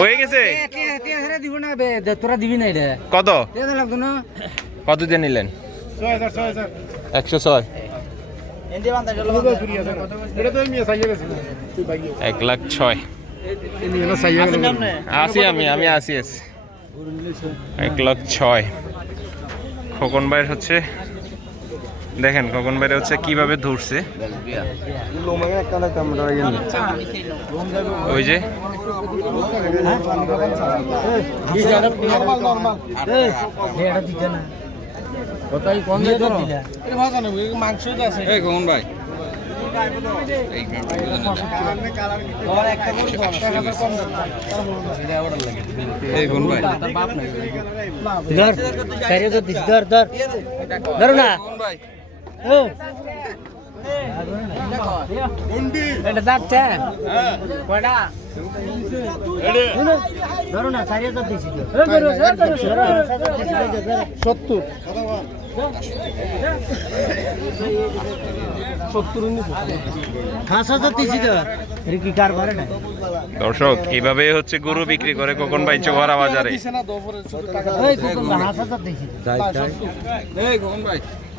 হয়ে গেছে? তোরা দিবি না এটা। কত? কত দিয়ে নিলেন? একশো ছয়। এক লাখ ছয়। আসি আমি আমি আসি আছি এক লাখ ছয়। খোকন ভাইয়ের হচ্ছে দেখেন খোকন ভাইয়ের হচ্ছে কীভাবে ধরছে। ওই যে। ধর ধর ধর। না। সত্তর। দর্শক কীভাবে হচ্ছে গরু বিক্রি করে কখন ভাই চোহারা বাজারে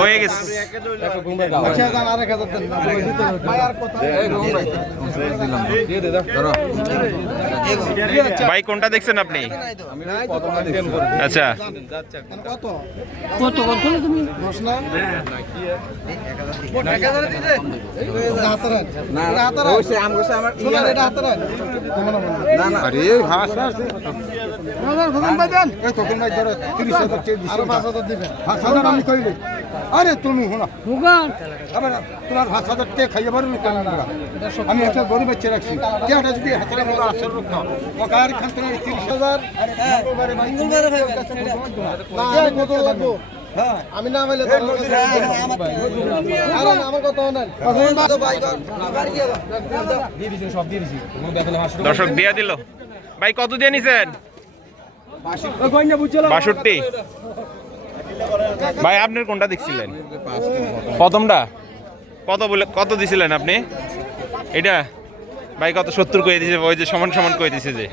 হয়ে গেছে ভাই কোনটা দেখছেন আপনি? আচ্ছা। কত? কত তুমি? আরে তুমি শোনা। আবার তোমার হাজার টাকা খাইয়ে পারবি কেন না? আমি একটা গরিব বাচ্চা রাখছি। টাকাটা যদি হাতের মতো আসার আর খান থেকে তিরিশ হাজার। আমি না আমার দর্শক দিয়া দিল। ভাই কত দিয়ে নিছেন? বাষট্টি। ভাই আপনার কোনটা দেখছিলেন? প্রথমটা? কত বলে কত দিছিলেন আপনি? এটা? ভাই, কত সত্তর করে দিছে, ওই যে সমান সমান করে দিছে যে।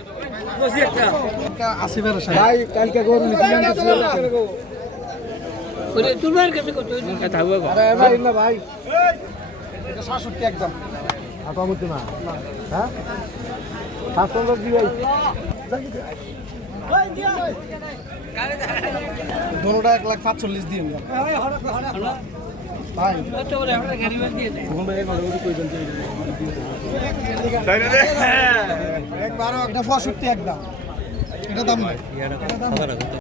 দোনোটা এক লাখ সাতচল্লিশ দিন একবার এটা পঁয়ষট্টি একদম। এটা দাম নাই।